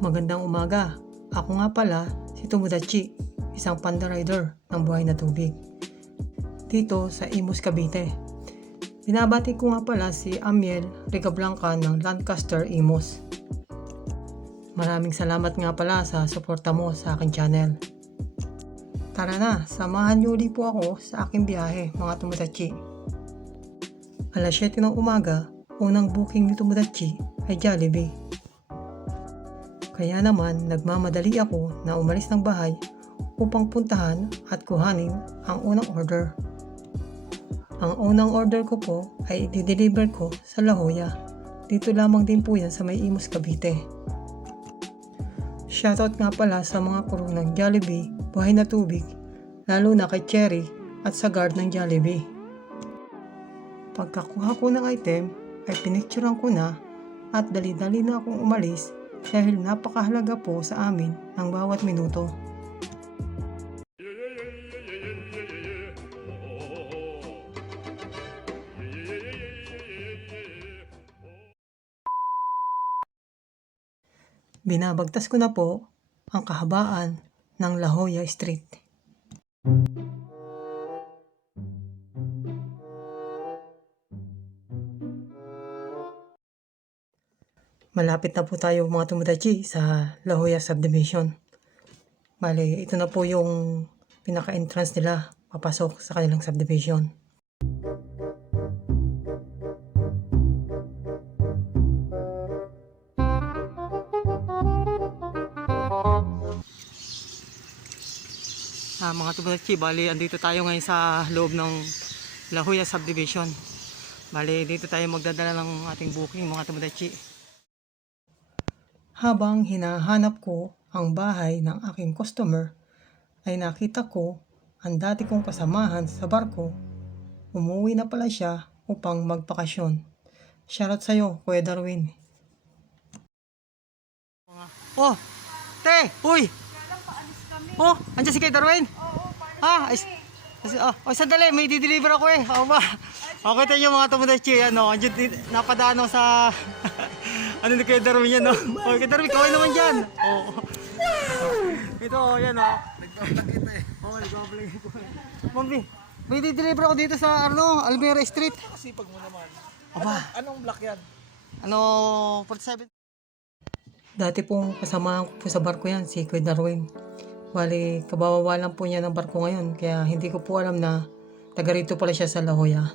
Magandang umaga. Ako nga pala si Tomodachi, isang panda rider ng buhay na tubig. Dito sa Imus, Cavite. Binabati ko nga pala si Amiel Rigablanca ng Lancaster Imus. Maraming salamat nga pala sa suporta mo sa aking channel. Tara na, samahan niyo ulit po ako sa aking biyahe mga Tomodachi. Alas 7 ng umaga, unang booking ni Tomodachi ay Jollibee. Kaya naman nagmamadali ako na umalis ng bahay upang puntahan at kuhanin ang unang order. Ang unang order ko po ay i-deliver ko sa La Jolla. Dito lamang din po yan sa may Imus, Cavite. Shoutout nga pala sa mga crew ng Jollibee, Buhay na Tubig, lalo na kay Cherry at sa guard ng Jollibee. Pagkakuha ko ng item ay pinicturean ko na at dali-dali na akong umalis dahil napakahalaga po sa amin ang bawat minuto. Binabagtas ko na po ang kahabaan ng La Jolla Street. Malapit na po tayo mga tumudachi sa La Jolla Subdivision. Bale, ito na po yung pinaka-entrance nila papasok sa kanilang subdivision. Ah, mga tumudachi, bali andito tayo ngayon sa loob ng La Jolla Subdivision. Bali, dito tayo magdadala ng ating booking mga tumudachi. Habang hinahanap ko ang bahay ng aking customer, ay nakita ko ang dati kong kasamahan sa barko. Umuwi na pala siya upang magpakasyon. Shoutout sa'yo, Kuya Darwin. Oh, te, uy! Oh, andyan si Kuya Darwin? Ah, is, is, oh, oh, sandali, may di-deliver ako eh. Ako ba? Okay tayo mga tumudachi, ano, andyan, din- napadaan ako sa, ano ni Kuya Darwin yan, no? Oh, Kuya Darwin, kaway naman dyan. Oh. Ito, yan, oh. Nagpapakita eh. Oh, nagbablog ko. Mami, may di-deliver ako dito sa, ano, Almira Street. Kasipag mo naman. Aba, Anong block yan? ano, 47. Dati pong kasama ko po sa barko yan, si Kuya Darwin. Bali, kabawawa lang po niya ng barko ngayon, kaya hindi ko po alam na taga rito pala siya sa La Jolla.